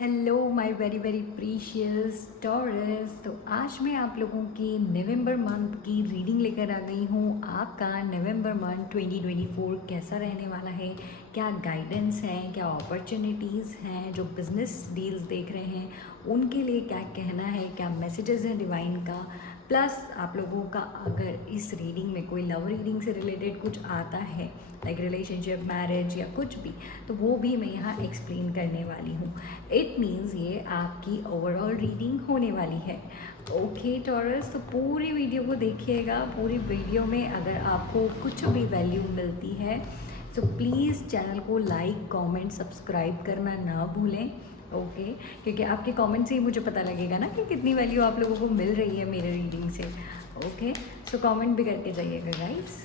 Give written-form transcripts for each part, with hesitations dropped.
Hello my very very precious taurus. तो आज मैं आप लोगों की नवंबर मंथ की रीडिंग लेकर आ गई हूँ। आपका नवंबर मंथ 2024 कैसा रहने वाला है, क्या गाइडेंस है, क्या अपॉर्चुनिटीज़ हैं, जो बिजनेस डील्स देख रहे हैं उनके लिए क्या कहना है, क्या मैसेजेस हैं डिवाइन का। प्लस आप लोगों का अगर इस रीडिंग में कोई लव रीडिंग से रिलेटेड कुछ आता है, लाइक रिलेशनशिप, मैरिज या कुछ भी, तो वो भी मैं यहाँ एक्सप्लेन करने वाली हूँ। इट मीन्स ये आपकी ओवरऑल रीडिंग होने वाली है। ओके टॉरस, तो पूरी वीडियो को देखिएगा। पूरी वीडियो में अगर आपको कुछ भी वैल्यू मिलती है तो प्लीज़ चैनल को लाइक, कमेंट, सब्सक्राइब करना ना भूलें। ओके क्योंकि आपके कमेंट से ही मुझे पता लगेगा ना कि कितनी वैल्यू आप लोगों को मिल रही है मेरे रीडिंग से। ओके सो कमेंट भी करके जाइएगा गाइस।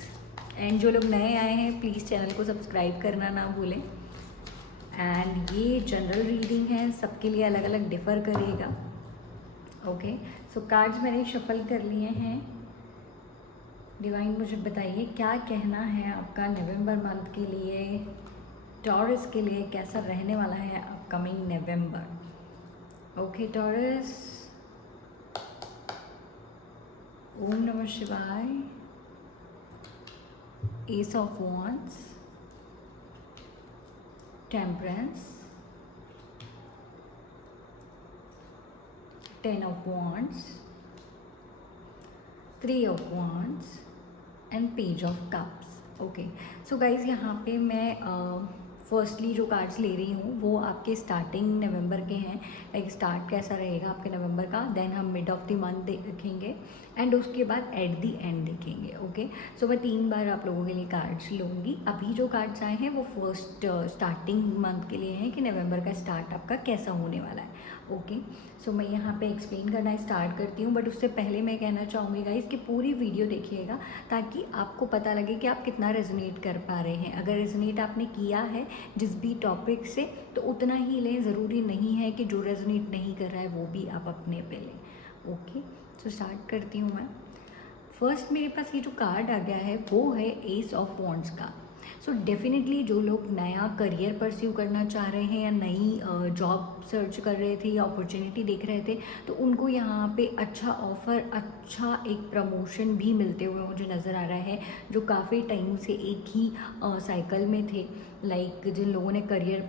एंड जो लोग नए आए हैं प्लीज़ चैनल को सब्सक्राइब करना ना भूलें। एंड ये जनरल रीडिंग है, सबके लिए अलग अलग डिफ़र करेगा। ओके सो कार्ड्स मैंने शफल कर लिए हैं। डिवाइन मुझे बताइए क्या कहना है आपका नवंबर मंथ के लिए, टॉरस के लिए कैसा रहने वाला है अपकमिंग नवंबर। ओके टॉरस, ओम नमः शिवाय। S of wands, temperance, 10 of wands, 3 of wands and page of cups. Okay so guys यहाँ पे मैं फर्स्टली जो कार्ड्स ले रही हूँ वो आपके स्टार्टिंग नवंबर के हैं, लाइक स्टार्ट कैसा रहेगा आपके नवंबर का, देन हम मिड ऑफ द मंथ देखेंगे एंड उसके बाद एट द एंड देखेंगे। ओके सो मैं 3 बार आप लोगों के लिए कार्ड्स लूँगी। अभी जो कार्ड्स आए हैं वो फर्स्ट स्टार्टिंग मंथ के लिए हैं कि नवंबर का स्टार्ट आपका कैसा होने वाला है। ओके सो मैं यहाँ पे एक्सप्लेन करना स्टार्ट करती हूँ, बट उससे पहले मैं कहना चाहूँगी गाइस कि पूरी वीडियो देखिएगा ताकि आपको पता लगे कि आप कितना रेजोनेट कर पा रहे हैं। अगर रेजोनेट आपने किया है जिस भी टॉपिक से तो उतना ही लें, ज़रूरी नहीं है कि जो रेजोनेट नहीं कर रहा है वो भी आप अपने पे लें। ओके सो स्टार्ट करती हूँ मैं। फर्स्ट मेरे पास ये जो कार्ड आ गया है वो है एस ऑफ वॉन्ड्स का। सो डेफिनेटली जो लोग नया करियर परस्यू करना चाह रहे हैं या नई जॉब सर्च कर रहे थे या अपॉर्चुनिटी देख रहे थे तो उनको यहाँ पे अच्छा ऑफ़र, अच्छा एक प्रमोशन भी मिलते हुए मुझे नज़र आ रहा है, जो काफ़ी टाइम से एक ही साइकिल में थे। लाइक जिन लोगों ने करियर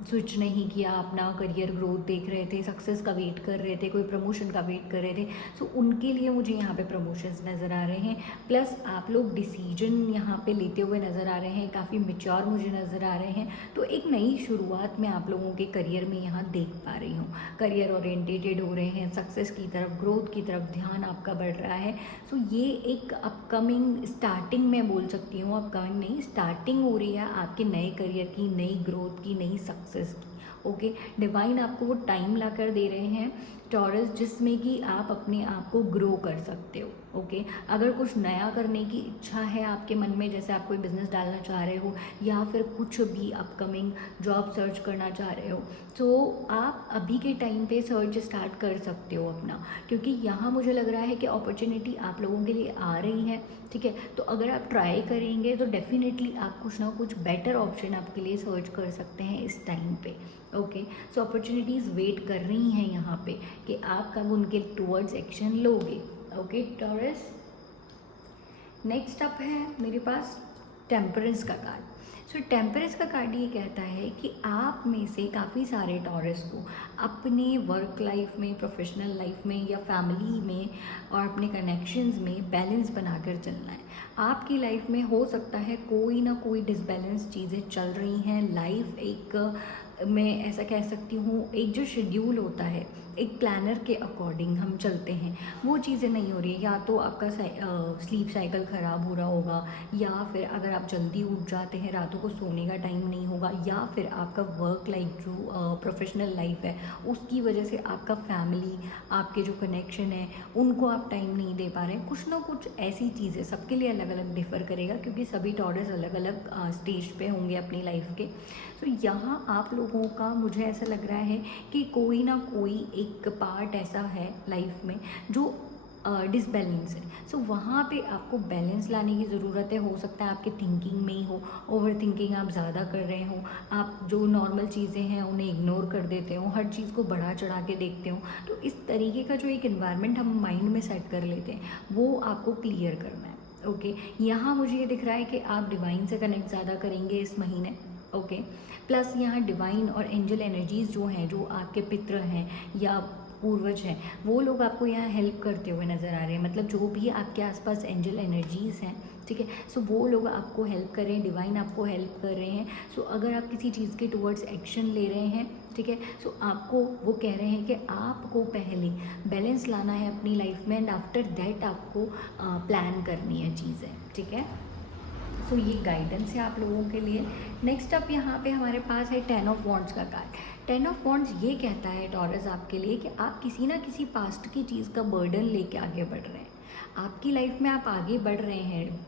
स्विच नहीं किया, अपना करियर ग्रोथ देख रहे थे, सक्सेस का वेट कर रहे थे, कोई प्रमोशन का वेट कर रहे थे, सो उनके लिए मुझे यहाँ पे प्रमोशंस नज़र आ रहे हैं। प्लस आप लोग डिसीजन यहाँ पे लेते हुए नज़र आ रहे हैं, काफ़ी मैच्योर मुझे नज़र आ रहे हैं। तो एक नई शुरुआत मैं आप लोगों के करियर में यहाँ देख पा रही हूँ। करियर ओरिएंटेटेड हो रहे हैं, सक्सेस की तरफ, ग्रोथ की तरफ ध्यान आपका बढ़ रहा है। सो ये एक अपकमिंग स्टार्टिंग मैं बोल सकती हूँ, अपकमिंग नहीं स्टार्टिंग हो रही है आपके नए करियर की, नई ग्रोथ की, नई सक्सेस की। ओके डिवाइन आपको वो टाइम ला कर दे रहे हैं टॉरस जिसमें कि आप अपने आप को ग्रो कर सकते हो। ओके अगर कुछ नया करने की इच्छा है आपके मन में, जैसे आप कोई बिजनेस डालना चाह रहे हो या फिर कुछ भी अपकमिंग जॉब सर्च करना चाह रहे हो, तो आप अभी के टाइम पे सर्च स्टार्ट कर सकते हो अपना, क्योंकि यहाँ मुझे लग रहा है कि अपॉर्चुनिटी आप लोगों के लिए आ रही है। ठीक है तो अगर आप ट्राई करेंगे तो डेफिनेटली आप कुछ ना कुछ बेटर ऑप्शन आपके लिए सर्च कर सकते हैं इस टाइम पे। ओके सो अपॉर्चुनिटीज़ वेट कर रही हैं यहाँ पे कि आप कब उनके टूवर्ड्स एक्शन लोगे। ओके टॉरस, नेक्स्ट अप है मेरे पास टेम्परेंस का कार्ड। सो टेम्परेंस का कार्ड ये कहता है कि आप में से काफ़ी सारे टॉरस को अपने वर्क लाइफ में, प्रोफेशनल लाइफ में या फैमिली में और अपने कनेक्शंस में बैलेंस बनाकर चलना है। आपकी लाइफ में हो सकता है कोई ना कोई डिसबैलेंस चीज़ें चल रही हैं। लाइफ एक मैं ऐसा कह सकती हूँ, एक जो शेड्यूल होता है एक प्लानर के अकॉर्डिंग हम चलते हैं, वो चीज़ें नहीं हो रही है। या तो आपका स्लीप साइकिल ख़राब हो रहा होगा, या फिर अगर आप जल्दी उठ जाते हैं रातों को सोने का टाइम नहीं होगा, या फिर आपका वर्क लाइफ जो प्रोफेशनल लाइफ है उसकी वजह से आपका फैमिली, आपके जो कनेक्शन है उनको आप टाइम नहीं दे पा रहे हैं। कुछ ना कुछ ऐसी चीज़ें सबके लिए अलग अलग डिफ़र करेगा, क्योंकि सभी टॉरस अलग अलग स्टेज पे होंगे अपनी लाइफ के। तो यहाँ आप लोगों का मुझे ऐसा लग रहा है कि कोई ना कोई एक पार्ट ऐसा है लाइफ में जो डिसबैलेंस है। सो वहाँ पे आपको बैलेंस लाने की ज़रूरत है। हो सकता है आपके थिंकिंग में ही हो, ओवर थिंकिंग आप ज़्यादा कर रहे हो, आप जो नॉर्मल चीज़ें हैं उन्हें इग्नोर कर देते हो, हर चीज़ को बढ़ा चढ़ा के देखते हो। तो इस तरीके का जो एक इन्वायरमेंट हम माइंड में सेट कर लेते हैं वो आपको क्लियर करना है। ओके, यहाँ मुझे ये दिख रहा है कि आप डिवाइन से कनेक्ट ज़्यादा करेंगे इस महीने। ओके, प्लस यहाँ डिवाइन और एंजल एनर्जीज़ जो हैं, जो आपके पितृ हैं या पूर्वज हैं, वो लोग आपको यहाँ हेल्प करते हुए नज़र आ रहे हैं। मतलब जो भी आपके आसपास एंजल एनर्जीज़ हैं, ठीक है, सो वो लोग आपको हेल्प कर रहे हैं, डिवाइन आपको हेल्प कर रहे हैं। सो अगर आप किसी चीज़ के टुवर्ड्स एक्शन ले रहे हैं, ठीक है, सो आपको वो कह रहे हैं कि आपको पहले बैलेंस लाना है अपनी लाइफ में, एंड आफ्टर दैट आपको प्लान करनी है चीज़ें, ठीक है। सो ये गाइडेंस है आप लोगों के लिए। नेक्स्ट अप यहाँ पे हमारे पास है 10 ऑफ वॉन्ड्स का कार्ड। 10 ऑफ वॉन्ड्स ये कहता है टॉरस आपके लिए कि आप किसी ना किसी पास्ट की चीज़ का बर्डन लेके आगे बढ़ रहे हैं। आपकी लाइफ में आप आगे बढ़ रहे हैं,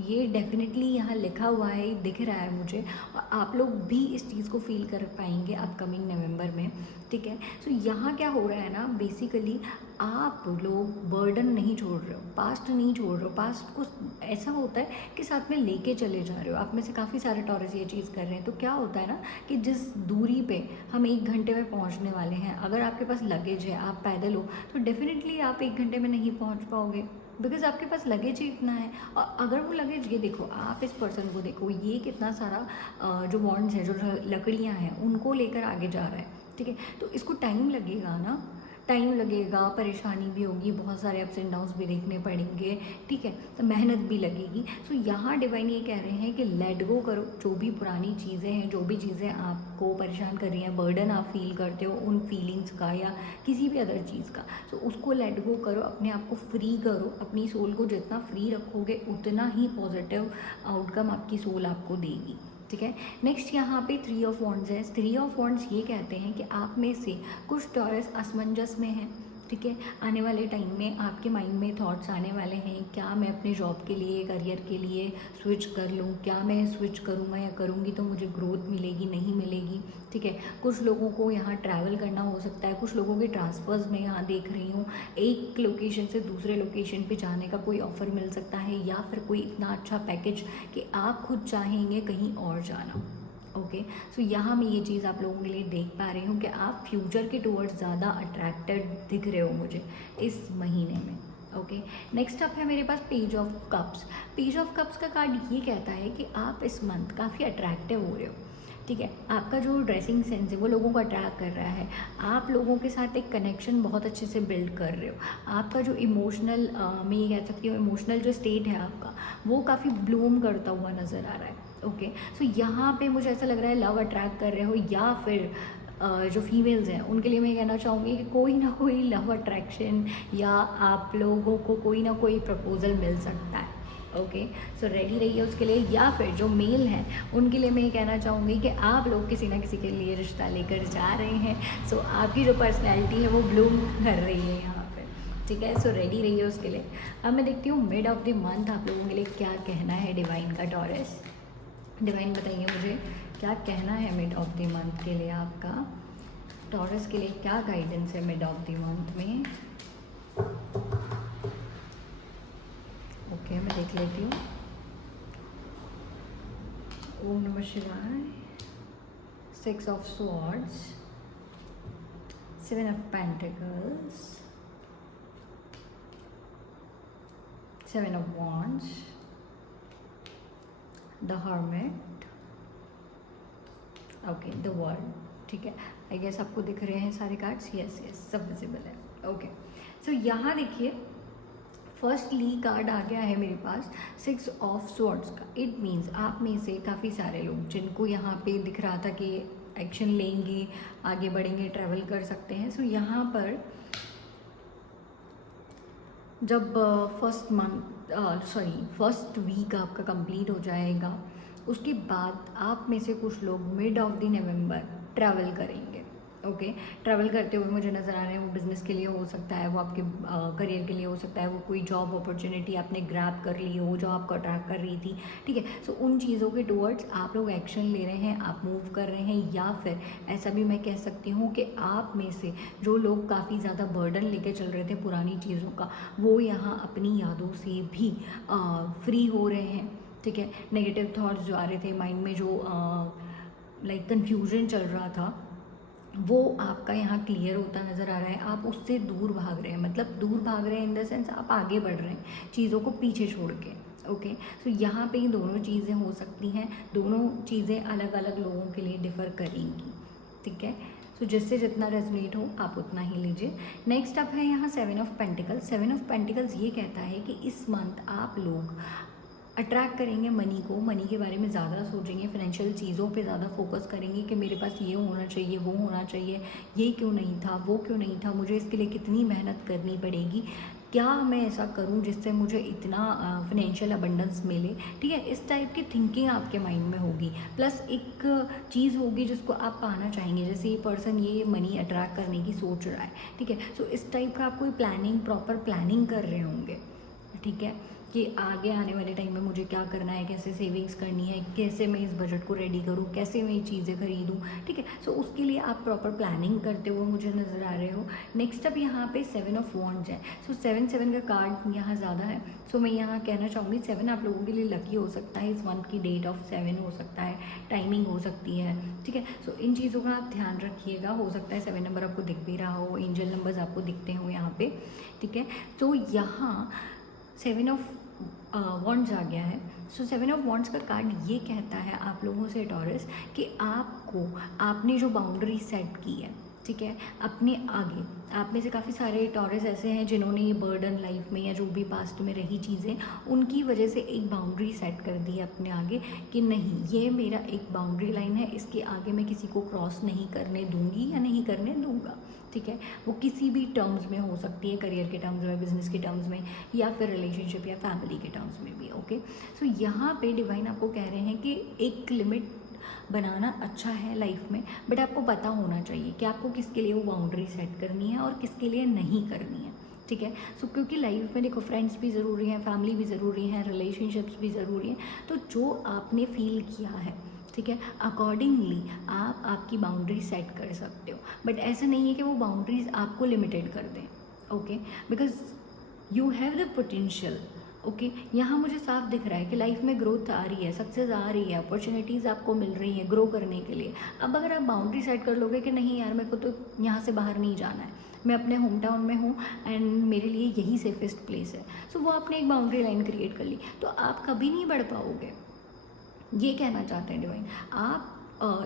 ये डेफिनेटली यहाँ लिखा हुआ है, दिख रहा है मुझे, और आप लोग भी इस चीज़ को फील कर पाएंगे अपकमिंग नवंबर में, ठीक है। सो यहाँ क्या हो रहा है ना, बेसिकली आप लोग बर्डन नहीं छोड़ रहे हो, पास्ट नहीं छोड़ रहे हो। पास्ट को ऐसा होता है कि साथ में लेके चले जा रहे हो। आप में से काफ़ी सारे टॉरस ये चीज़ कर रहे हैं। तो क्या होता है ना कि जिस दूरी पे हम 1 घंटे में पहुँचने वाले हैं, अगर आपके पास लगेज है, आप पैदल हो, तो डेफिनेटली आप 1 घंटे में नहीं पहुँच पाओगे, बिकॉज आपके पास लगेज ही इतना है। और अगर वो लगेज, ये देखो, आप इस पर्सन को देखो, ये कितना सारा जो वॉन्ड्स हैं, जो लकड़ियाँ हैं, उनको लेकर आगे जा रहा है, ठीक है। तो इसको टाइम लगेगा ना, टाइम लगेगा, परेशानी भी होगी, बहुत सारे अप्स एंड डाउन्स भी देखने पड़ेंगे, ठीक है, तो मेहनत भी लगेगी। सो यहाँ डिवाइन ये कह रहे हैं कि लेट गो करो, जो भी पुरानी चीज़ें हैं, जो भी चीज़ें आपको परेशान कर रही हैं, बर्डन आप फील करते हो उन फीलिंग्स का या किसी भी अदर चीज़ का, सो उसको लेट गो करो, अपने आप को फ्री करो। अपनी सोल को जितना फ्री रखोगे उतना ही पॉजिटिव आउटकम आपकी सोल आपको देगी, ठीक है। नेक्स्ट यहाँ पे 3 ऑफ वॉन्ड्स है। 3 ऑफ वॉन्ड्स ये कहते हैं कि आप में से कुछ टॉरस असमंजस में हैं, ठीक है। आने वाले टाइम में आपके माइंड में थॉट्स आने वाले हैं, क्या मैं अपने जॉब के लिए, करियर के लिए स्विच कर लूँ, क्या मैं स्विच करूँगा या करूँगी तो मुझे ग्रोथ मिलेगी, नहीं मिलेगी, ठीक है। कुछ लोगों को यहाँ ट्रैवल करना हो सकता है, कुछ लोगों के ट्रांसफ़र्स में यहाँ देख रही हूँ, एक लोकेशन से दूसरे लोकेशन पे जाने का कोई ऑफ़र मिल सकता है, या फिर कोई इतना अच्छा पैकेज कि आप खुद चाहेंगे कहीं और जाना। ओके, सो यहाँ मैं ये चीज़ आप लोगों के लिए देख पा रही हूँ कि आप फ्यूचर के टूवर्ड्स ज़्यादा अट्रैक्टेड दिख रहे हो मुझे इस महीने में। ओके, नेक्स्ट अप है मेरे पास page of cups. Page of cups का कार्ड ये कहता है कि आप इस मंथ काफ़ी अट्रैक्टिव हो रहे हो, ठीक है। आपका जो ड्रेसिंग सेंस है वो लोगों को अट्रैक्ट कर रहा है, आप लोगों के साथ एक कनेक्शन बहुत अच्छे से बिल्ड कर रहे हो। आपका जो इमोशनल, मैं ये कह सकती हूँ, इमोशनल जो स्टेट है आपका, वो काफ़ी ब्लूम करता हुआ नज़र आ रहा है। ओके, सो यहाँ पे मुझे ऐसा लग रहा है लव अट्रैक्ट कर रहे हो, या फिर जो फीमेल्स हैं उनके लिए मैं कहना चाहूँगी कि कोई ना कोई लव अट्रैक्शन या आप लोगों को कोई ना कोई प्रपोज़ल मिल सकता है। ओके, सो रेडी रहिए उसके लिए। या फिर जो मेल हैं उनके लिए मैं ये कहना चाहूँगी कि आप लोग किसी ना किसी के लिए रिश्ता लेकर जा रहे हैं। सो आपकी जो पर्सनैलिटी है वो ब्लूम कर रही है यहाँ पे, ठीक है। सो रेडी रहिए उसके लिए। अब मैं देखती हूँ मिड ऑफ द मंथ आप लोगों के लिए क्या कहना है डिवाइन का। टॉरस डिवाइन बताइए मुझे क्या कहना है मिड ऑफ द मंथ के लिए आपका, टॉरस के लिए क्या गाइडेंस है मिड ऑफ द मंथ में। ओके, मैं देख लेती हूँ। ओम नमः शिवाय। 6 of swords, 7 of pentacles, 7 of wands, the hermit, okay, the world, ठीक है। आई गेस आपको दिख रहे हैं सारे कार्ड्स, यस यस, सब विजिबल है। ओके, सो यहाँ देखिए फर्स्टली कार्ड आ गया है मेरे पास 6 ऑफ स्वॉर्ड्स का। इट मीन्स आप में से काफ़ी सारे लोग जिनको यहाँ पे दिख रहा था कि एक्शन लेंगे, आगे बढ़ेंगे, ट्रैवल कर सकते हैं। सो यहाँ पर जब फर्स्ट वीक आपका कंप्लीट हो जाएगा, उसके बाद आप में से कुछ लोग mid of the November travel करेंगे, ओके। ट्रैवल करते हुए मुझे नज़र आ रहे हैं, वो बिज़नेस के लिए हो सकता है, वो आपके करियर के लिए हो सकता है, वो कोई जॉब अपॉर्चुनिटी आपने ग्रैब कर ली हो जो आपको अट्रैक्ट कर रही थी, ठीक है। सो उन चीज़ों के टुवर्ड्स आप लोग एक्शन ले रहे हैं, आप मूव कर रहे हैं, या फिर ऐसा भी मैं कह सकती हूँ कि आप में से जो लोग काफ़ी ज़्यादा बर्डन लेके चल रहे थे पुरानी चीज़ों का, वो यहाँ अपनी यादों से भी फ्री हो रहे हैं, ठीक है। नेगेटिव थॉट्स जो आ रहे थे माइंड में, जो लाइक कन्फ्यूजन चल रहा था, वो आपका यहाँ क्लियर होता नज़र आ रहा है। आप उससे दूर भाग रहे हैं, मतलब दूर भाग रहे हैं इन द सेंस आप आगे बढ़ रहे हैं चीज़ों को पीछे छोड़ के। ओके। सो यहाँ पे दोनों चीज़ें हो सकती हैं, दोनों चीज़ें अलग अलग लोगों के लिए डिफ़र करेंगी, ठीक है। सो जिससे जितना रेजोनेट हो आप उतना ही लीजिए। नेक्स्ट अप है यहाँ 7 ऑफ पेंटिकल्स। 7 ऑफ पेंटिकल्स ये कहता है कि इस मंथ आप लोग अट्रैक्ट करेंगे मनी को, मनी के बारे में ज़्यादा सोचेंगे, फाइनेंशियल चीज़ों पे ज़्यादा फोकस करेंगे कि मेरे पास ये होना चाहिए, वो होना चाहिए, ये क्यों नहीं था, वो क्यों नहीं था, मुझे इसके लिए कितनी मेहनत करनी पड़ेगी, क्या मैं ऐसा करूं जिससे मुझे इतना फाइनेंशियल अबंडेंस मिले, ठीक है। इस टाइप की थिंकिंग आपके माइंड में होगी। प्लस एक चीज़ होगी जिसको आप पाना चाहेंगे, जैसे ये पर्सन ये मनी अट्रैक्ट करने की सोच रहा है, ठीक है। सो इस टाइप का आप कोई प्लानिंग, प्रॉपर प्लानिंग कर रहे होंगे, ठीक है, कि आगे आने वाले टाइम में मुझे क्या करना है, कैसे सेविंग्स करनी है, कैसे मैं इस बजट को रेडी करूँ, कैसे मैं ये चीज़ें खरीदूँ, ठीक है। सो उसके लिए आप प्रॉपर प्लानिंग करते हुए मुझे नज़र आ रहे हो। नेक्स्ट अब यहाँ पे 7 ऑफ वॉन्ड्स है। सो 7 का कार्ड यहाँ ज़्यादा है। सो मैं यहाँ कहना चाहूँगी 7 आप लोगों के लिए लकी हो सकता है, इस मंथ की डेट ऑफ 7 हो सकता है, टाइमिंग हो सकती है, ठीक है। सो इन चीज़ों का आप ध्यान रखिएगा। हो सकता है 7 नंबर आपको दिख भी रहा हो, एंजल नंबर्स आपको दिखते हो यहाँ पे, ठीक है। तो यहाँ 7 ऑफ वॉन्ड्स आ गया है। सो 7 ऑफ वॉन्ड्स का कार्ड ये कहता है आप लोगों से टॉरस कि आपको, आपने जो बाउंड्री सेट की है, ठीक है, अपने आगे, आप में से काफ़ी सारे टॉरस ऐसे हैं जिन्होंने ये बर्डन लाइफ में या जो भी पास्ट में रही चीज़ें, उनकी वजह से एक बाउंड्री सेट कर दी है अपने आगे कि नहीं, ये मेरा एक बाउंड्री लाइन है, इसके आगे मैं किसी को क्रॉस नहीं करने दूंगी या नहीं करने दूंगा, ठीक है। वो किसी भी टर्म्स में हो सकती है, करियर के टर्म्स में, बिजनेस के टर्म्स में, या फिर रिलेशनशिप या फैमिली के टर्म्स में भी। ओके। सो यहाँ पे डिवाइन आपको कह रहे हैं कि एक लिमिट बनाना अच्छा है लाइफ में, बट आपको पता होना चाहिए कि आपको किसके लिए वो बाउंड्री सेट करनी है और किसके लिए नहीं करनी है, ठीक है। सो क्योंकि लाइफ में देखो फ्रेंड्स भी ज़रूरी हैं, फैमिली भी ज़रूरी हैं, रिलेशनशिप्स भी ज़रूरी हैं। तो जो आपने फील किया है, ठीक है, अकॉर्डिंगली आप आपकी बाउंड्री सेट कर सकते हो, बट ऐसा नहीं है कि वो बाउंड्रीज आपको लिमिटेड कर दें। Okay. Because you have the potential. Okay. यहाँ मुझे साफ दिख रहा है कि लाइफ में ग्रोथ आ रही है, सक्सेस आ रही है, अपॉर्चुनिटीज़ आपको मिल रही है ग्रो करने के लिए। अब अगर आप बाउंड्री सेट कर लोगे कि नहीं यार मेरे को तो यहाँ से बाहर नहीं जाना है, मैं अपने होम टाउन में हूँ एंड मेरे लिए यही सेफेस्ट प्लेस है, सो वो आपने एक बाउंड्री लाइन क्रिएट कर ली, तो आप कभी नहीं बढ़ पाओगे, ये कहना चाहते हैं डिवाइन। आप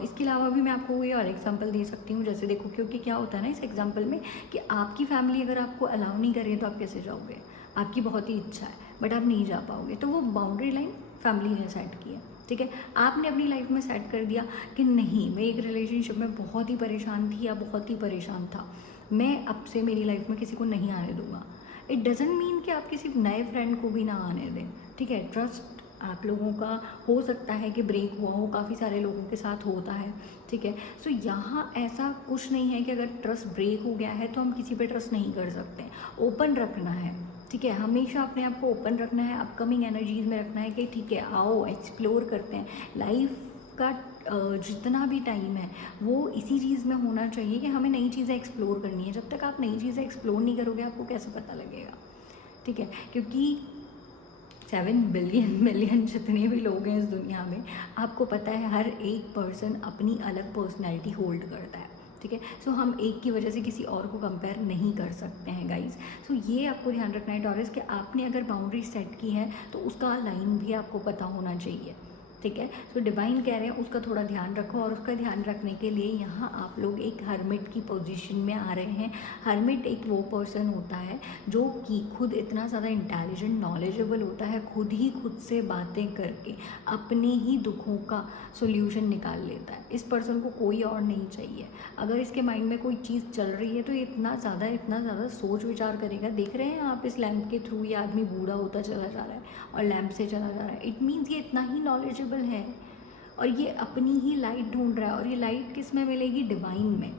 इसके अलावा भी मैं आपको कोई और एग्जांपल दे सकती हूँ, जैसे देखो, क्योंकि क्या होता है ना इस एग्जांपल में कि आपकी फैमिली अगर आपको अलाउ नहीं कर रही है तो आप कैसे जाओगे, आपकी बहुत ही इच्छा है बट आप नहीं जा पाओगे, तो वो बाउंड्री लाइन फैमिली ने सेट की है, ठीक है। आपने अपनी लाइफ में सेट कर दिया कि नहीं, मैं एक रिलेशनशिप में बहुत ही परेशान थी या बहुत ही परेशान था, मैं अब से मेरी लाइफ में किसी को नहीं आने दूंगा। इट डजेंट मीन कि आप किसी नए फ्रेंड को भी ना आने दें, ठीक है। ट्रस्ट आप लोगों का हो सकता है कि ब्रेक हुआ हो, काफ़ी सारे लोगों के साथ होता है, ठीक है। सो यहाँ ऐसा कुछ नहीं है कि अगर ट्रस्ट ब्रेक हो गया है तो हम किसी पे ट्रस्ट नहीं कर सकते। ओपन रखना है, ठीक है, हमेशा अपने आप को ओपन रखना है, अपकमिंग एनर्जीज में रखना है कि ठीक है आओ एक्सप्लोर करते हैं। लाइफ का जितना भी टाइम है वो इसी चीज़ में होना चाहिए कि हमें नई चीज़ें एक्सप्लोर करनी है। जब तक आप नई चीज़ें एक्सप्लोर नहीं करोगे आपको कैसे पता लगेगा, ठीक है। क्योंकि 7 बिलियन मिलियन जितने भी लोग हैं इस दुनिया में, आपको पता है हर एक पर्सन अपनी अलग पर्सनैलिटी होल्ड करता है, ठीक है। सो हम एक की वजह से किसी और को कंपेयर नहीं कर सकते हैं गाइज। सो ये आपको ध्यान रखना है टॉरस कि आपने अगर बाउंड्री सेट की है तो उसका लाइन भी आपको पता होना चाहिए, ठीक है। सो डिवाइन कह रहे हैं उसका थोड़ा ध्यान रखो, और उसका ध्यान रखने के लिए यहाँ आप लोग एक हर्मिट की पोजीशन में आ रहे हैं। हर्मिट एक वो पर्सन होता है जो कि खुद इतना ज़्यादा इंटेलिजेंट नॉलेजेबल होता है, खुद से बातें करके अपने ही दुखों का सोल्यूशन निकाल लेता है। इस पर्सन को कोई और नहीं चाहिए। अगर इसके माइंड में कोई चीज़ चल रही है तो ये इतना ज़्यादा सोच विचार करेगा। देख रहे हैं आप इस लैंप के थ्रू ये आदमी बूढ़ा होता चला जा रहा है और लैंप से चला जा रहा है। इट मीन्स ये इतना ही नॉलेजेबल है और ये अपनी ही लाइट ढूंढ रहा है, और ये लाइट किस में मिलेगी, डिवाइन में।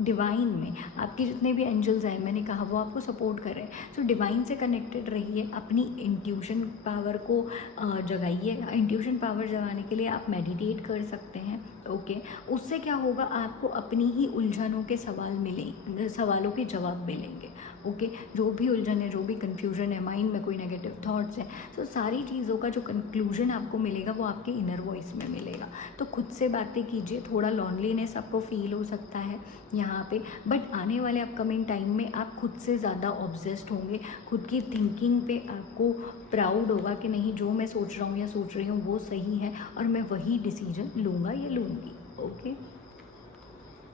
डिवाइन में आपके जितने भी एंजल्स हैं, मैंने कहा वो आपको सपोर्ट कर रहे हैं। सो डिवाइन से कनेक्टेड रहिए, अपनी इंट्यूशन पावर को जगाइए। इंट्यूशन पावर जगाने के लिए आप मेडिटेट कर सकते हैं। ओके, उससे क्या होगा, आपको अपनी ही उलझनों के सवालों के जवाब मिलेंगे। ओके, जो भी उलझन है, जो भी कन्फ्यूजन है, माइंड में कोई नेगेटिव थॉट्स हैं, तो सारी चीज़ों का जो कंक्लूजन आपको मिलेगा वो आपके इनर वॉइस में मिलेगा। तो खुद से बातें कीजिए। थोड़ा लॉनलीनेस आपको फील हो सकता है यहाँ पे, बट आने वाले अपकमिंग टाइम में आप खुद से ज़्यादा ऑब्सेस्ड होंगे। खुद की थिंकिंग पे आपको प्राउड होगा कि नहीं, जो मैं सोच रहा हूँ या सोच रही हूँ वो सही है और मैं वही डिसीजन लूँगा या लूँगी। ओके,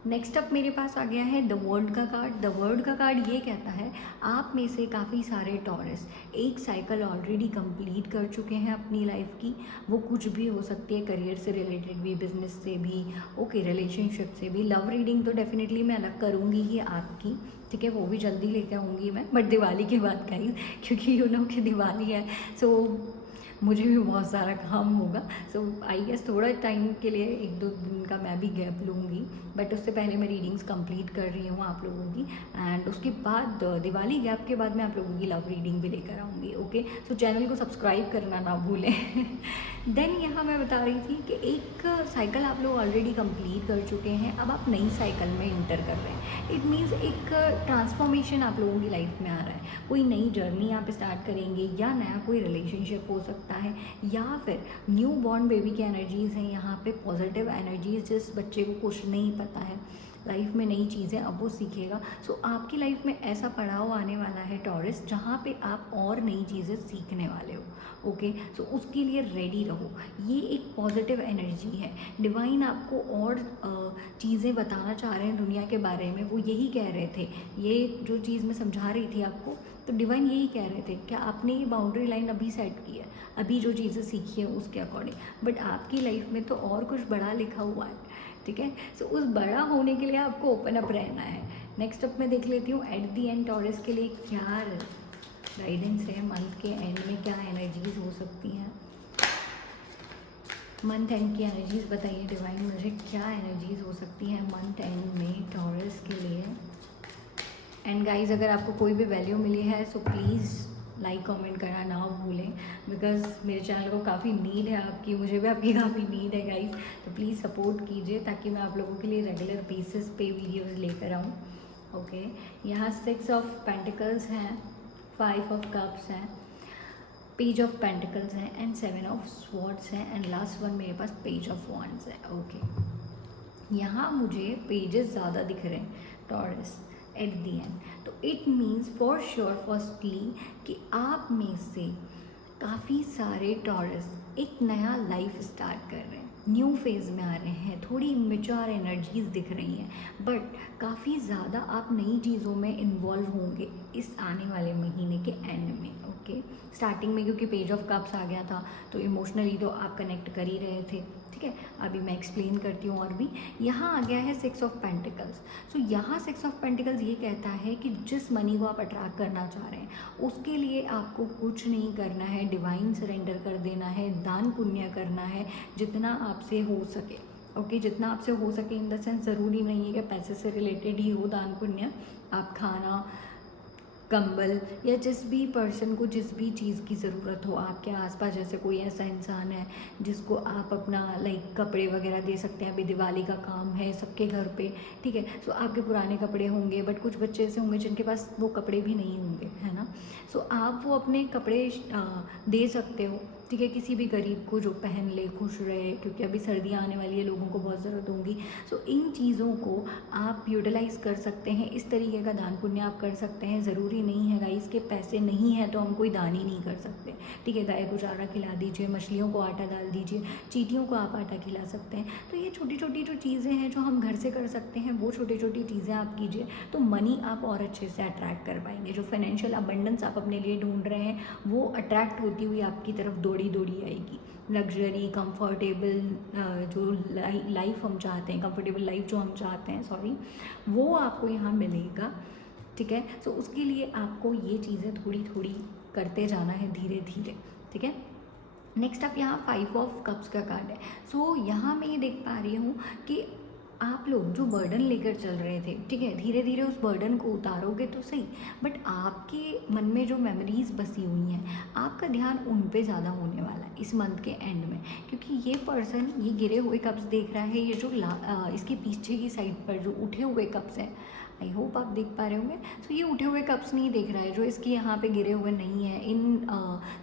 नेक्स्ट अप मेरे पास आ गया है द वर्ल्ड का कार्ड। द वर्ल्ड का कार्ड ये कहता है, आप में से काफ़ी सारे टॉरस एक साइकिल ऑलरेडी कंप्लीट कर चुके हैं अपनी लाइफ की। वो कुछ भी हो सकती है, करियर से रिलेटेड भी, बिजनेस से भी, ओके, रिलेशनशिप से भी। लव रीडिंग तो डेफिनेटली मैं अलग करूँगी ही आपकी, ठीक है, वो भी जल्दी लेके आऊँगी मैं, बट दिवाली के बाद गाइस, क्योंकि यू नो कि दिवाली है, सो मुझे भी बहुत सारा काम होगा। सो आई गेस थोड़ा टाइम के लिए 1-2 दिन का मैं भी गैप लूँगी, बट उससे पहले मैं रीडिंग्स कंप्लीट कर रही हूँ आप लोगों की, एंड उसके बाद दिवाली गैप के बाद मैं आप लोगों की लव रीडिंग भी लेकर आऊँगी। ओके, सो चैनल को सब्सक्राइब करना ना भूलें। देन यहाँ मैं बता रही थी कि एक साइकिल आप लोग ऑलरेडी कंप्लीट कर चुके हैं, अब आप नई साइकिल में इंटर कर रहे हैं। इट मीन्स एक ट्रांसफॉर्मेशन आप लोगों की लाइफ में आ रहा है। कोई नई जर्नी आप स्टार्ट करेंगे, या नया कोई रिलेशनशिप हो सकता है, या फिर न्यू बॉर्न बेबी की एनर्जीज़ हैं यहाँ पे, पॉजिटिव एनर्जीज। जिस बच्चे को कुछ नहीं पता है लाइफ में, नई चीज़ें अब वो सीखेगा। सो आपकी लाइफ में ऐसा पड़ाव आने वाला है टॉरस, जहाँ पे आप और नई चीज़ें सीखने वाले हो। ओके, सो उसके लिए रेडी रहो। ये एक पॉजिटिव एनर्जी है। डिवाइन आपको और चीज़ें बताना चाह रहे हैं दुनिया के बारे में। वो यही कह रहे थे, ये जो चीज़ मैं समझा रही थी आपको, तो डिवाइन यही कह रहे थे कि आपने ये बाउंड्री लाइन अभी सेट की है, अभी जो चीज़ें सीखी है उसके अकॉर्डिंग, बट आपकी लाइफ में तो और कुछ बड़ा लिखा हुआ है, ठीक है। सो उस बड़ा होने के लिए आपको ओपन अप रहना है। नेक्स्ट अप मैं देख लेती हूँ एट दी एंड टॉरस के लिए क्या गाइडेंस है, मंथ के एंड में क्या एनर्जीज हो सकती हैं। मंथ एंड की एनर्जीज बताइए डिवाइन, मुझे क्या एनर्जीज हो सकती हैं मंथ एंड में टॉरस के लिए। एंड गाइज, अगर आपको कोई भी वैल्यू मिली है सो प्लीज़ लाइक कमेंट करना ना भूलें, बिकॉज मेरे चैनल को काफ़ी नीड है आपकी, मुझे भी आपकी काफ़ी नीड है गाइज। तो प्लीज़ सपोर्ट कीजिए ताकि मैं आप लोगों के लिए रेगुलर बेसिस पे वीडियोस लेकर आऊँ। ओके, यहाँ 6 ऑफ पेंटिकल्स हैं, 5 ऑफ कप्स हैं, पेज ऑफ पेंटिकल्स हैं, एंड 7 ऑफ स्वॉर्ड्स हैं, एंड लास्ट वन मेरे पास पेज ऑफ वॉन्ड्स है। ओके, यहाँ मुझे पेजेस ज़्यादा दिख रहे हैं टॉरस एट दी एंड। तो it means for sure firstly कि आप में से काफ़ी सारे टॉरस एक नया लाइफ स्टार्ट कर रहे हैं, न्यू फेज़ में आ रहे हैं, थोड़ी मेच्योर एनर्जीज दिख रही हैं, बट काफ़ी ज़्यादा आप नई चीज़ों में इन्वॉल्व होंगे इस आने वाले महीने के एंड में। ओके, स्टार्टिंग में क्योंकि पेज ऑफ कप्स आ गया था तो इमोशनली तो आप कनेक्ट कर ही रहे थे, ठीक है। अभी मैं एक्सप्लेन करती हूँ और भी। यहाँ आ गया है 6 ऑफ पेंटिकल्स। सो यहाँ 6 ऑफ पेंटिकल्स ये कहता है कि जिस मनी को आप अट्रैक्ट करना चाह रहे हैं उसके लिए आपको कुछ नहीं करना है, डिवाइन सरेंडर कर देना है, दान पुण्य करना है जितना आपसे हो सके। ओके, जितना आपसे हो सके इन द सेंस ज़रूरी नहीं है कि पैसे से रिलेटेड ही हो दान पुण्य। आप खाना, कंबल, या जिस भी पर्सन को जिस भी चीज़ की ज़रूरत हो आपके आसपास, जैसे कोई ऐसा इंसान है जिसको आप अपना लाइक कपड़े वगैरह दे सकते हैं। अभी दिवाली का काम है सबके घर पे, ठीक है। सो आपके पुराने कपड़े होंगे, बट कुछ बच्चे ऐसे होंगे जिनके पास वो कपड़े भी नहीं होंगे, है ना। सो आप वो अपने कपड़े दे सकते हो, ठीक है, किसी भी गरीब को जो पहन ले, खुश रहे, क्योंकि अभी सर्दियाँ आने वाली है, लोगों को बहुत ज़रूरत होगी। सो इन चीज़ों को आप यूटिलाइज़ कर सकते हैं, इस तरीके का दान पुण्य आप कर सकते हैं। ज़रूरी नहीं है गाइस के पैसे नहीं है तो हम कोई दान ही नहीं कर सकते, ठीक है। गाय को चारा खिला दीजिए, मछलियों को आटा डाल दीजिए, चींटियों को आप आटा खिला सकते हैं। तो ये छोटी छोटी जो चीज़ें हैं जो हम घर से कर सकते हैं, वो छोटी छोटी चीज़ें आप कीजिए, तो मनी आप और अच्छे से अट्रैक्ट कर पाएंगे। जो फाइनेंशियल अबंडेंस आप अपने लिए ढूंढ रहे हैं वो अट्रैक्ट होती हुई आपकी तरफ दौड़ी दौड़ी आएगी। लग्जरी, कंफर्टेबल जो लाइफ हम चाहते हैं, कंफर्टेबल लाइफ जो हम चाहते हैं, सॉरी, वो आपको यहाँ मिलेगा, ठीक है। सो उसके लिए आपको ये चीज़ें थोड़ी थोड़ी करते जाना है, धीरे धीरे, ठीक है। नेक्स्ट आप यहाँ 5 ऑफ कप्स का कार्ड है। सो यहाँ मैं ये देख पा रही हूँ कि आप लोग जो बर्डन लेकर चल रहे थे, ठीक है, धीरे धीरे उस बर्डन को उतारोगे तो सही, बट आपके मन में जो मेमोरीज बसी हुई हैं, आपका ध्यान उन पे ज़्यादा होने वाला है इस मंथ के एंड में, क्योंकि ये पर्सन ये गिरे हुए कप्स देख रहा है। ये जो इसके पीछे की साइड पर जो उठे हुए कप्स हैं, आई होप आप देख पा रहे होंगे। सो ये उठे हुए कप्स नहीं देख रहा है, जो इसके यहाँ पे गिरे हुए नहीं है, इन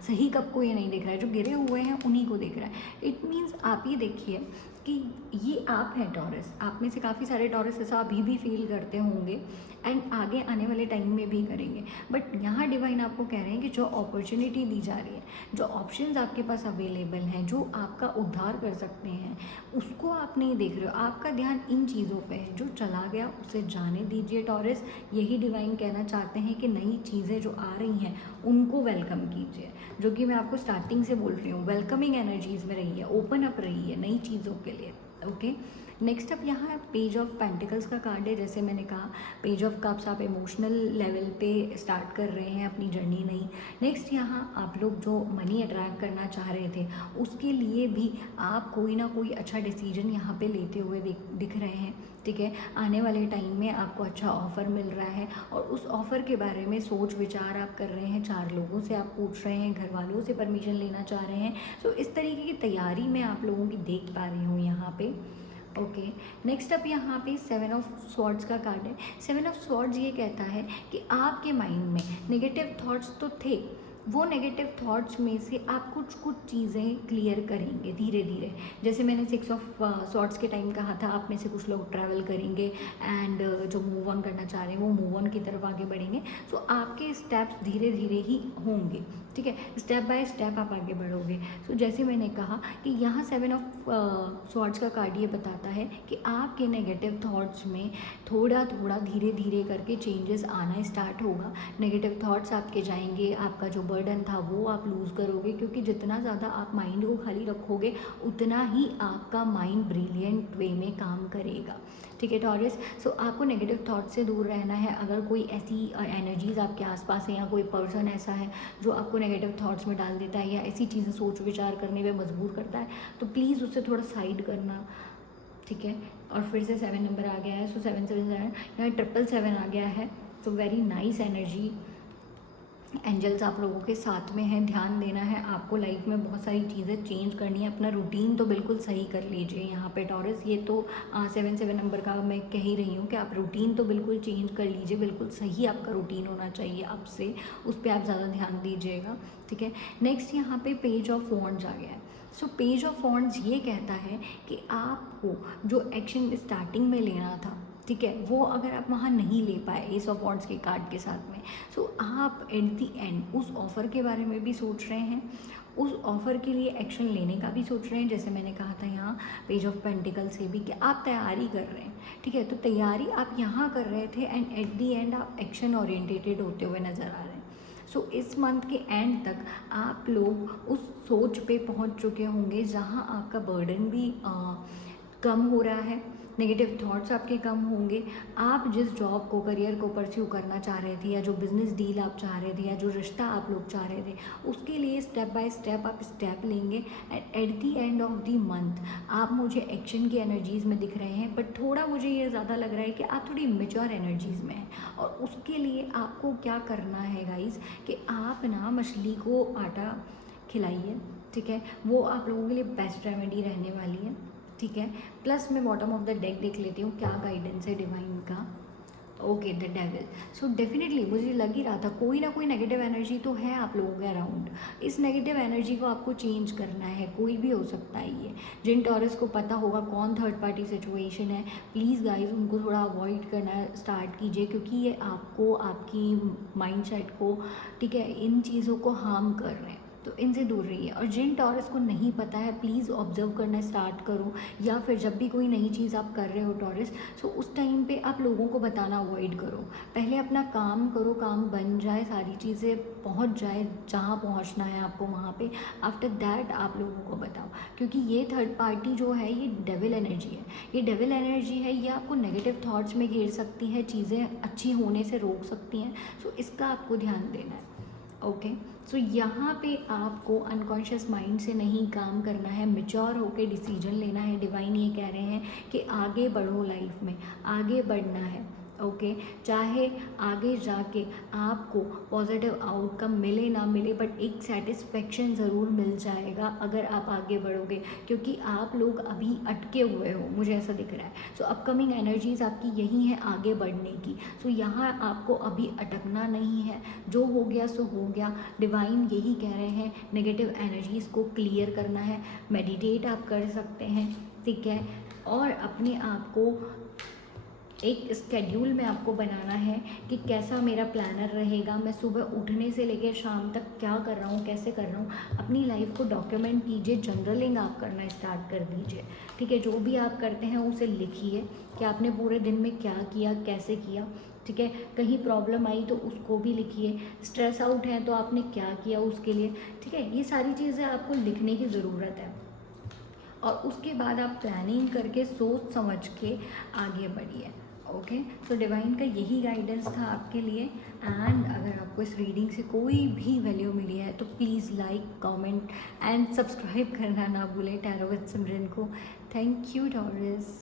सही कप को ये नहीं देख रहा है, जो गिरे हुए हैं उन्हीं को देख रहा है। इट मीन्स आप ये देखिए कि ये आप हैं टॉरस, आप में से काफ़ी सारे टॉरस ऐसा अभी भी फील करते होंगे एंड आगे आने वाले टाइम में भी करेंगे। बट यहाँ डिवाइन आपको कह रहे हैं कि जो अपॉर्चुनिटी दी जा रही है, जो ऑप्शंस आपके पास अवेलेबल हैं, जो आपका उद्धार कर सकते हैं, उसको आप नहीं देख रहे हो। आपका ध्यान इन चीज़ों पे है। जो चला गया उसे जाने दीजिए टॉरस। यही डिवाइन कहना चाहते हैं कि नई चीज़ें जो आ रही हैं उनको वेलकम कीजिए, जो कि मैं आपको स्टार्टिंग से बोल रही हूँ। वेलकमिंग एनर्जीज में रहिए, ओपन अप रहिए नई चीज़ों के लिए। ओके, नेक्स्ट अप यहाँ पेज ऑफ पेंटिकल्स का कार्ड है। जैसे मैंने कहा, पेज ऑफ कप्स, आप इमोशनल लेवल पे स्टार्ट कर रहे हैं अपनी जर्नी नई। नेक्स्ट यहाँ आप लोग जो मनी अट्रैक्ट करना चाह रहे थे, उसके लिए भी आप कोई ना कोई अच्छा डिसीजन यहाँ पे लेते हुए दिख रहे हैं, ठीक है। आने वाले टाइम में आपको अच्छा ऑफ़र मिल रहा है और उस ऑफ़र के बारे में सोच विचार आप कर रहे हैं, 4 लोगों से आप पूछ रहे हैं, घर वालों से परमिशन लेना चाह रहे हैं। सो इस तरीके की तैयारी मैं आप लोगों की देख पा रही हूँ यहाँ पे। ओके, नेक्स्ट अप यहाँ पे 7 ऑफ स्वॉर्ड्स का कार्ड है। 7 ऑफ स्वॉर्ड्स ये कहता है कि आपके माइंड में नेगेटिव थॉट्स तो थे, वो नेगेटिव थॉट्स में से आप कुछ कुछ चीज़ें क्लियर करेंगे धीरे धीरे। जैसे मैंने 6 ऑफ स्वॉर्ड्स के टाइम कहा था, आप में से कुछ लोग ट्रैवल करेंगे एंड जो मूव ऑन करना चाह रहे हैं वो मूव ऑन की तरफ आगे बढ़ेंगे। सो आपके स्टेप्स धीरे धीरे ही होंगे, ठीक है, स्टेप बाय स्टेप आप आगे बढ़ोगे। सो जैसे मैंने कहा कि यहाँ 7 ऑफ स्वॉर्ड्स का कार्ड ये बताता है कि आपके नेगेटिव थॉट्स में थोड़ा थोड़ा धीरे धीरे करके चेंजेस आना स्टार्ट होगा। नेगेटिव थॉट्स आपके जाएंगे, आपका जो बर्डन था वो आप लूज़ करोगे, क्योंकि जितना ज़्यादा आप माइंड को खाली रखोगे उतना ही आपका माइंड ब्रिलियंट वे में काम करेगा, ठीक है टॉरस। सो आपको नेगेटिव थॉट से दूर रहना है। अगर कोई ऐसी एनर्जीज आपके आसपास है या कोई पर्सन ऐसा है जो आपको नेगेटिव थॉट्स में डाल देता है या ऐसी चीज़ें सोच विचार करने में मजबूर करता है, तो प्लीज़ उससे थोड़ा साइड करना, ठीक है। और फिर से 7 नंबर आ गया है। सो 777 यहाँ 777 आ गया है। तो वेरी नाइस एनर्जी, एंजल्स आप लोगों के साथ में हैं। ध्यान देना है आपको, लाइफ में बहुत सारी चीज़ें चेंज करनी है। अपना रूटीन तो बिल्कुल सही कर लीजिए यहाँ पे टॉरस। ये तो 7 नंबर का मैं कह ही रही हूँ कि आप रूटीन तो बिल्कुल चेंज कर लीजिए, बिल्कुल सही आपका रूटीन होना चाहिए अब से, उस पर आप ज़्यादा ध्यान दीजिएगा, ठीक है। नेक्स्ट यहाँ पे पेज ऑफ वॉन्ड्स आ गया है। सो पेज ऑफ वॉन्ड्स ये कहता है कि आपको जो एक्शन स्टार्टिंग में लेना था, ठीक है, वो अगर आप वहाँ नहीं ले पाए एस ऑफ वॉन्ड्स के कार्ड के साथ में, सो आप एट दी एंड उस ऑफ़र के बारे में भी सोच रहे हैं, उस ऑफ़र के लिए एक्शन लेने का भी सोच रहे हैं। जैसे मैंने कहा था यहाँ पेज ऑफ पेंटिकल से भी कि आप तैयारी कर रहे हैं, ठीक है। तो तैयारी आप यहाँ कर रहे थे एंड एट दी एंड आप एक्शन ओरिएंटेटेड होते हुए नज़र आ रहे हैं। सो इस मंथ के एंड तक आप लोग उस सोच पे पहुँच चुके होंगे जहाँ आपका बर्डन भी कम हो रहा है, नेगेटिव थॉट्स आपके कम होंगे। आप जिस जॉब को, करियर को परस्यू करना चाह रहे थे, या जो बिज़नेस डील आप चाह रहे थे, या जो रिश्ता आप लोग चाह रहे थे, उसके लिए स्टेप बाय स्टेप आप स्टेप लेंगे and at the end of the month आप मुझे एक्शन की एनर्जीज़ में दिख रहे हैं। बट थोड़ा मुझे ये ज़्यादा लग रहा है कि आप थोड़ी मेच्योर एनर्जीज़ में हैं, और उसके लिए आपको क्या करना है गाइज कि आप ना मछली को आटा खिलाइए, ठीक है। वो आप लोगों के लिए बेस्ट रेमेडी रहने वाली है, ठीक है। प्लस मैं बॉटम ऑफ द डेक देख लेती हूँ क्या गाइडेंस है डिवाइन का। Okay, the devil. So definitely मुझे लग ही रहा था कोई ना कोई नेगेटिव एनर्जी तो है आप लोगों के अराउंड। इस नेगेटिव एनर्जी को आपको चेंज करना है, कोई भी हो सकता है ये। जिन टॉरस को पता होगा कौन थर्ड पार्टी सिचुएशन है, प्लीज़ गाइज उनको थोड़ा अवॉइड करना स्टार्ट कीजिए, क्योंकि ये आपको, आपकी माइंडसेट को, ठीक है, इन चीज़ों को हार्म कर रहे हैं, तो इनसे दूर रहिए। और जिन टॉरस को नहीं पता है प्लीज़ ऑब्जर्व करना स्टार्ट करो, या फिर जब भी कोई नई चीज़ आप कर रहे हो टॉरस, सो उस टाइम पे आप लोगों को बताना अवॉइड करो। पहले अपना काम करो, काम बन जाए, सारी चीज़ें पहुंच जाए जहां पहुंचना है आपको वहां पे, आफ्टर दैट आप लोगों को बताओ। क्योंकि ये थर्ड पार्टी जो है ये डेविल एनर्जी है, ये डेविल एनर्जी है, ये आपको नेगेटिव थॉट्स में घेर सकती है, चीज़ें अच्छी होने से रोक सकती हैं। सो इसका आपको ध्यान देना है। ओके। सो यहाँ पे आपको अनकॉन्शियस माइंड से नहीं काम करना है, मेच्योर होके डिसीजन लेना है। डिवाइन ये कह रहे हैं कि आगे बढ़ो, लाइफ में आगे बढ़ना है। ओके चाहे आगे जाके आपको पॉजिटिव आउटकम मिले ना मिले, बट एक सेटिस्फेक्शन ज़रूर मिल जाएगा अगर आप आगे बढ़ोगे, क्योंकि आप लोग अभी अटके हुए हो, मुझे ऐसा दिख रहा है। सो अपकमिंग एनर्जीज आपकी यही है आगे बढ़ने की। सो यहाँ आपको अभी अटकना नहीं है, जो हो गया सो हो गया। डिवाइन यही कह रहे हैं, नेगेटिव एनर्जीज़ को क्लियर करना है। मेडिटेट आप कर सकते हैं, ठीक है, और अपने आप को एक स्केड्यूल में आपको बनाना है कि कैसा मेरा प्लानर रहेगा, मैं सुबह उठने से लेकर शाम तक क्या कर रहा हूँ, कैसे कर रहा हूँ। अपनी लाइफ को डॉक्यूमेंट कीजिए, जर्नलिंग आप करना स्टार्ट कर दीजिए, ठीक है। जो भी आप करते हैं उसे लिखिए कि आपने पूरे दिन में क्या किया, कैसे किया, ठीक है। कहीं प्रॉब्लम आई तो उसको भी लिखिए, स्ट्रेस आउट है तो आपने क्या किया उसके लिए, ठीक है। ये सारी चीज़ें आपको लिखने की ज़रूरत है, और उसके बाद आप प्लानिंग करके सोच समझ के आगे बढ़िए। ओके, तो डिवाइन का यही गाइडेंस था आपके लिए। एंड अगर आपको इस रीडिंग से कोई भी वैल्यू मिली है तो please like, comment and subscribe करना ना भूलें टैरो विद सिमरन को। Thank you taurus.